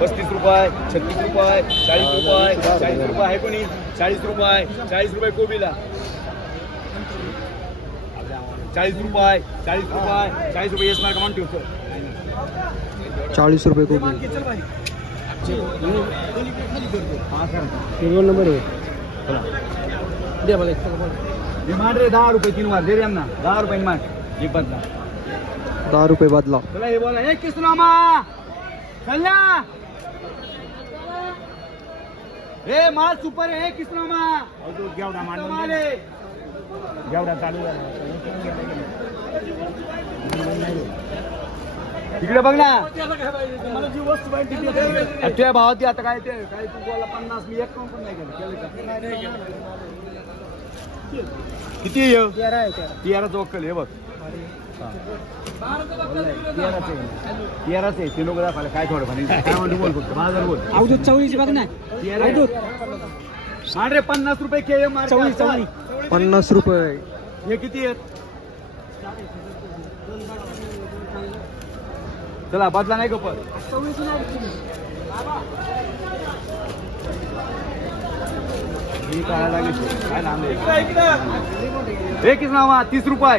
35 रुपये 36 रुपये 40 रुपये 40 रुपये आहे कोणी 40 रुपये कोबीला 40 रुपये 40 रुपये येस मार्क म्हणून ठेवतो 40 रुपये कोबी नंबर आहे द्या मला मान रे 10 रुपये 3 वार दे रे यांना 10 रुपये मान एक बदला 10 रुपये बदला चला हे बोला हे किस नामा चला हे माल सुपर आहे किस नामा गेवडा मान माल आहे गेवडा चालू झाला इकडे बघ ना तुझ्या भावाती आता काय ते काय तू बोला 50 मी एक पण नाही केलं किती 13 चौकल हे बघ 13 ते लोक दाखवले काय थोडं काय म्हणतो बोल फक्त बाजार बोल अवधूत चवळीची बघ ना मान रे 50 रुपये के चवळी 50 रुपये हे किती आहेत चला बदला नाही गप्पा काय लागेल काय नाम हे किस नाव 30 रुपये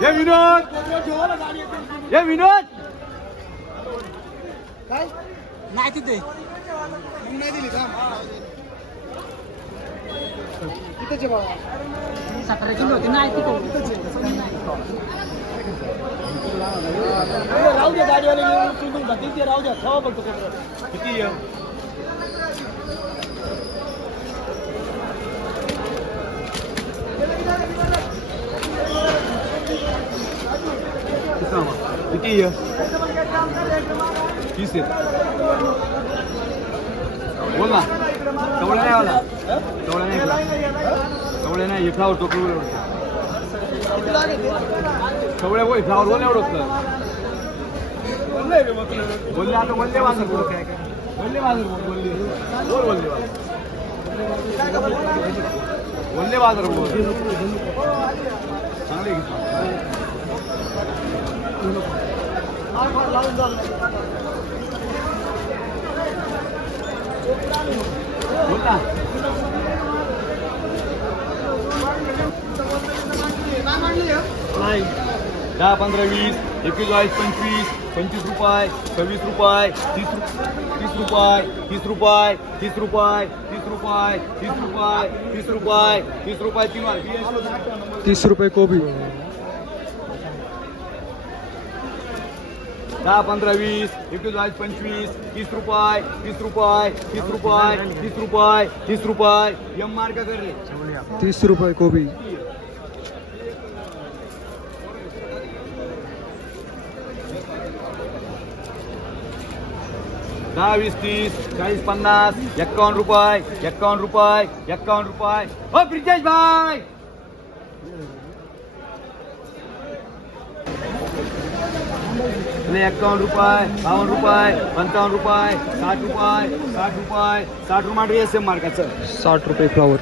हे विनोद काय नाही तिथे नाही दिली का 17 किलो होते नाही तिथे राहू द्या गाडीवाले राहू द्या खावा बघतो किती किती 30 आहे बोल ना कवळ्या नाही आला कवळ्या नाही फ्लावर टोकरी कवळ्या बोल फ्लावर बोल एवढं बोलले आता बोलले बाजार बोल काय बोलले बाजार बोलले बोल बोलले बाजार बोल चांगले बोल ना 10, 15, 20, 21, 25, 25 रुपये 26 रुपये 30 रुपये 30 रुपये 30 रुपये 30 रुपये 30 रुपये 30 रुपये 30 रुपये 3 वार 30 रुपये कोबी 10, 15, 20, 21, 25, 30 रुपये 30 रुपये 30 रुपये 30 रुपये 30 रुपये यम मार्क कर रे 30 रुपये कोबी 10, 20, 30, 40, 50, 51 रुपये 51 रुपये 51 रुपये ओ ब्रिजेश भाई 51 रुपये 52 रुपये 55 रुपये 60 रुपये 60 रुपये 60 रुपये एस एम मार्काचं 60 रुपये फ्लावर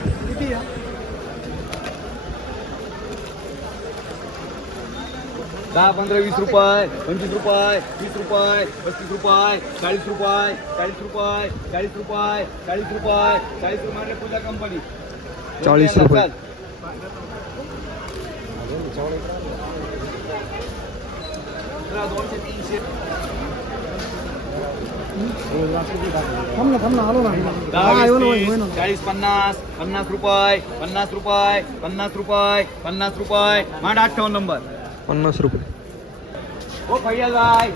10, 15, 20 रुपये 25 रुपये 30 रुपये 35 रुपये 40 रुपये 40 रुपये 40 रुपये 40 रुपये 40 रुपये पूजा कंपनी 40 रुपये थांब आलो ना 40, 50, 50 रुपये 50 रुपये 50 रुपये 50 रुपये मांड 58 नंबर 50 रुपये ओ भैया भाई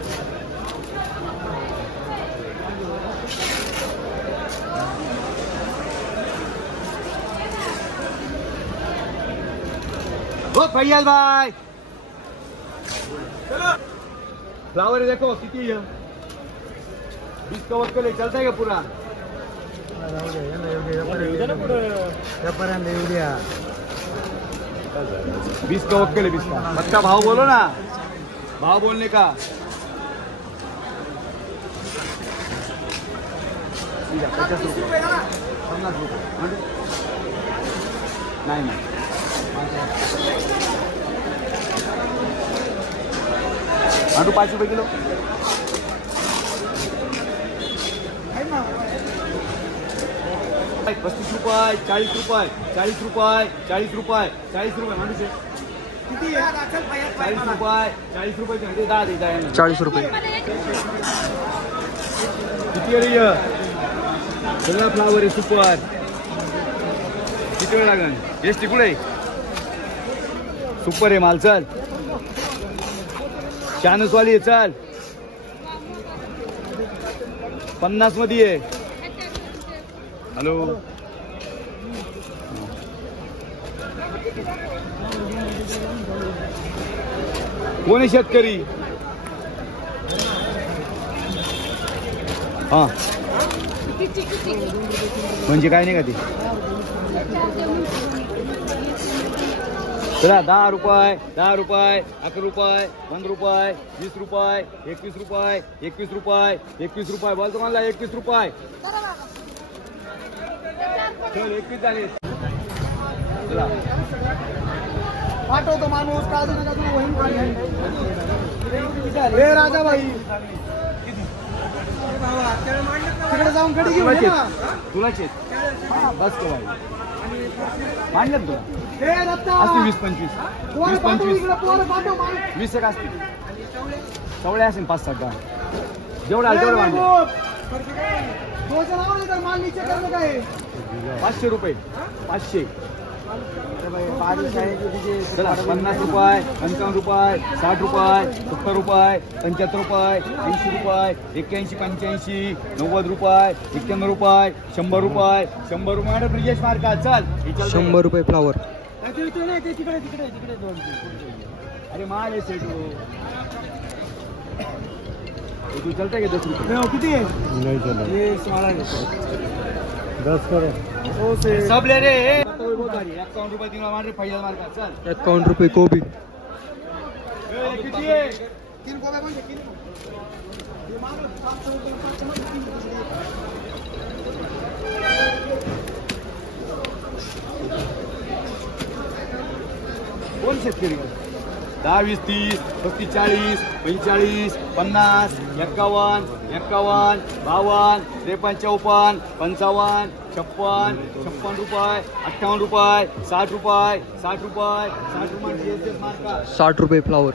ओ भैया भाई फ्लावर देखो किती है 20 का वक्त ले चलता है क्या पूरा व्यापाऱ्यांना येऊ द्या 20 का वक्त ले 20 का पक्का भाव बोलो ना भाव बोलने का 50 रुपये 50 रुपये नहीं मांडू 5 रुपये किलो. 35 रुपये, 40 रुपये, 40 रुपये, 40 रुपये, 40 रुपये मांडूचे. किती 40 रुपये, 40 रुपये 10 दे जाय. 40 रुपये. किती रे ये सगळं फ्लावर आहे सुपर. किती वेळ लागेल एसटी कुठे सुपर आहे माल. चल चानसवाली आहे. चल 50 मध्ये आहे. हॅलो कोण आहे शेतकरी. हा म्हणजे काय नाही का ते. चला 10 रुपये, 10 रुपये, 11 रुपये, 15 रुपये, 20 रुपये, 21 रुपये, 21 रुपये, 21 रुपये. बोल तुम्हाला 21 रुपये. चल 21 झाले. चला पाठवतो माणूस काढू नका तुम्ही वहीन राजा भाई तिकडे जाऊन कडे घेऊन ये ना. तुलाच बस का भाई मांडलं तुला हे रत्ता असते 20-25 पोरं पाठव 20-25 इकडे पोरं पाठव माणूस 20 एक असते. सवळे असेल 5-7 दहा. जेवढं आलं तेवढं मांडलं. दोनच्या नावाने तर माल नीचे करणं काय 500 रुपये 500. चला 50 रुपये 55 रुपये 60 रुपये 70 रुपये 75 रुपये 80 रुपये 81 85 90 रुपये 91 रुपये 100 रुपये 100 रुपये. ब्रिजेश मार्का. चल 100 रुपये फ्लावर. तिकडे तिकडे तिकडे दोन. अरे माल आहे सेटू. तू चलता का 10 रुपये किती आहे नाही चला ये 10 करो. सब ले रे 51 रुपये 3 मार रे फैयाज मार्का. चल 51 रुपये कोबी. किती आहे 3 कोब्या म्हणजे किती कोण शेतकरी 10 20 30 35 40 45 50 51 51 52 53 54 55 56 रुपये 58 रुपये 60 रुपये 60 रुपये 60 रुपये मार्का. 60 रुपये फ्लावर.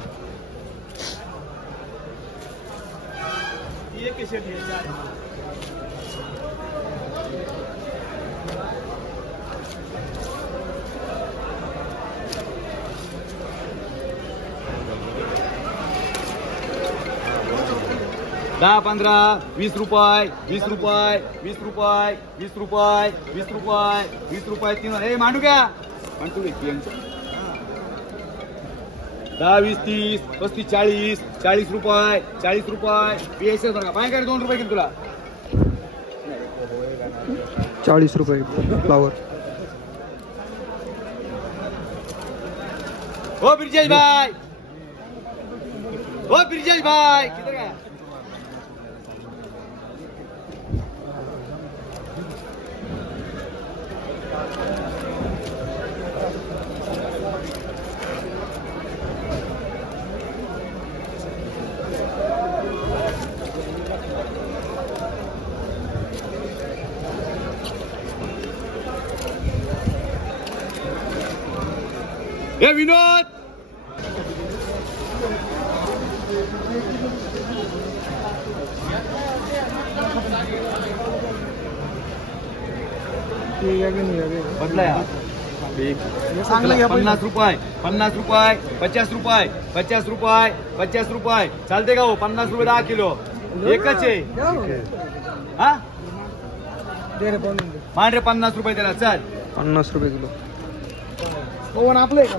दहा 15 20 रुपये 20 रुपये 20 रुपये 20 रुपये 20 रुपये 20 रुपये 3. हे मांडू क्या मांडू 10 20 30 35 40 40 रुपये 40 रुपये. पीएसएस बघा बाय काय 2 रुपये किलो तुला. 40 रुपये फ्लावर. हो ब्रिजेश भाई हो ब्रिजेश भाई किधर गया. हे विनोद बदला यार. 50 रुपये 50 रुपये 50 रुपये 50 रुपये 50 रुपये. चालते का हो 50 रुपये 10 किलो एकच आहे. हा मान रे 50 रुपये त्याला. चल 50 रुपये किलो. कोण आपले का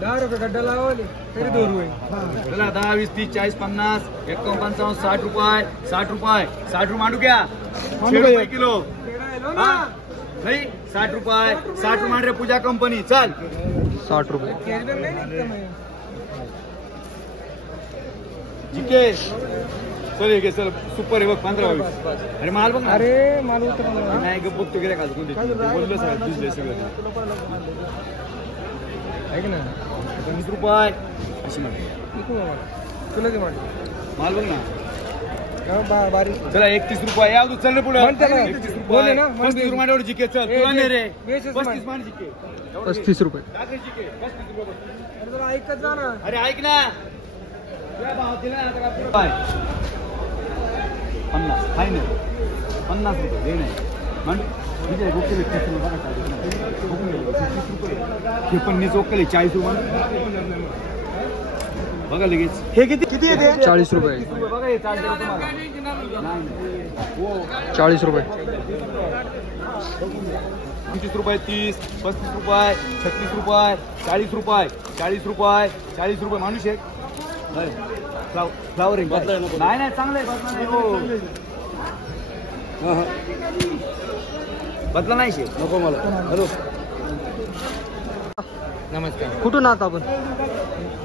10 रुपये गड्डा लावले तरी 2 रुपये. चला 10 20 30 40 50 51 55 60 रुपये 60 रुपये 60 रुपये मांडू क्या 6 रुपये किलो. हा नाही 60 रुपये 60 रुपये मान रे पूजा कंपनी. चल 60 रुपये. जिकेश चल हे घे. चल सुपर आहे बघ 15-22. अरे माल बघ ना. अरे मला उतर नाही ग बघतो गेला का कोणते बोललो सर दिसले सगळं. ऐक ना 20 रुपये अशी म्हणते. तुला ते माल माल बघ ना. बारीक चला 31 रुपये या चल रे पुढे. म्हणते ना. 31 बोले रुपये ना, 35 रुपये एवढं जिके चल. तुला नाही रे. 35 35 मान जिके. 35 रुपये. टाक रे जिके. 35 रुपये. अरे तुला ऐकत जा ना. अरे ऐक ना. या भाव दिला ना आता काय 50 फायनल 50 रुपये दे नाही. म्हण ठीक आहे गोकले 30 रुपये बघा काय. गोकले 30 रुपये. हे पण नी चोकले 40 रुपये. बघा लगेच. हे किती येते 40 रुपये. 30 रुपये बघा हे 40 रुपये तुम्हाला. नाही. हो 40 रुपये. 30 रुपये 30 35 रुपये 36 रुपये 40 रुपये 40 रुपये 40 रुपये माणूस एक फ्लावरिंग नाही नाही चांगलं आहे बदला नाही शे नको मला. हॅलो नमस्कार. कुठून आहात आपण?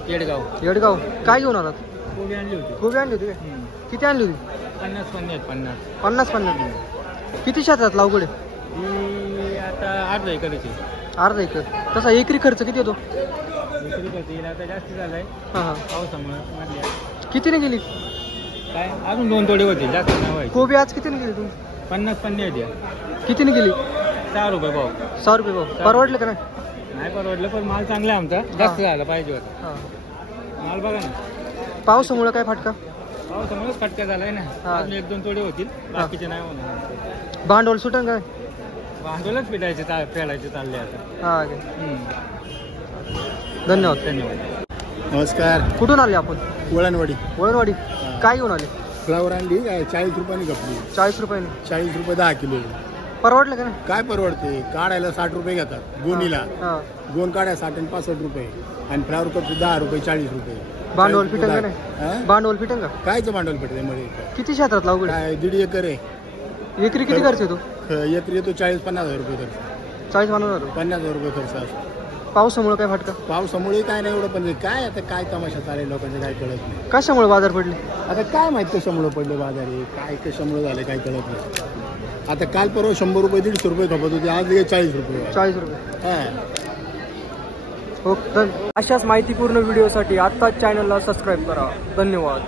येडगाव. येडगाव. काय घेऊन आलात? कोबी आणली होती. गोबी आणली होती काय? किती आणली होती? 50. किती शेतात लागवड आहे? आता अर्धा एकरची. अर्धा एकर. तसा एकरी खर्च किती येतो? आता जास्त झालाय हां हां. पावसामुळे. कितीने गेली? काय अजून 2 तोडे होते जास्त नाही व्हायचे. कोबी आज कितीने गेली तुम्ही? 50 पण नाही द्या. कितीने गेली? 6 रुपये भाव. 100 रुपये भाव. परवडलं का नाही? नाही परवडलं पण माल चांगला आहे आमचा. जास्त झाला पाहिजे होता. हां. माल बघा ना पावसामुळे काय फटका? पावसामुळेच फटका झालाय ना. हा. अजून 1-2 तोडे होतील बाकीचे नाही होणार. भांडवल सुटन काय? भांडवलच फेडायचे फेडायचे चालले आता. हां काय. धन्यवाद. धन्यवाद. नमस्कार. कुठून आले आपण? वळणवाडी. वळणवाडी. काय घेऊन आले? फ्लावर आणली 40 रुपयाने कपली. 40 रुपयाने. 40 रुपये 10 किलो. परवडलं का नाही? काय परवडते? काढायला 60 रुपये घेतात गोणीला. हां. गोण काढायला 60 आणि 65 रुपये आणि फ्लावर कप 10 रुपये 40 रुपये. भांडवल फिटन का हा? नाही? भांडवल फिटन का? कायचं भांडवल भेटते मध्ये? किती क्षेत्रात लागवड आहे? काय 1.5 एकर आहे. एकरी किती खर्च येतो? एकरी येतो 40-50 हजार रुपये खर्च. 40-50 हजार. 50 हजार रुपये खर्च असतो. पावसामुळे काय फटका? पावसामुळे काय नाही एवढं पण काय आता काय तमाशा चालेल लोकांचे काय कळत नाही. कशामुळे बाजार पडले? आता काय माहित कशामुळे पडले बाजार हे काय कशामुळे झाले काय कळत नाही. आता काल परवा 100 रुपये 150 रुपये खपत होते आज 40 रुपये. 40 रुपये. हा. हो. अशाच माहितीपूर्ण व्हिडिओसाठी आत्ताच चॅनलला सबस्क्राईब करा. धन्यवाद.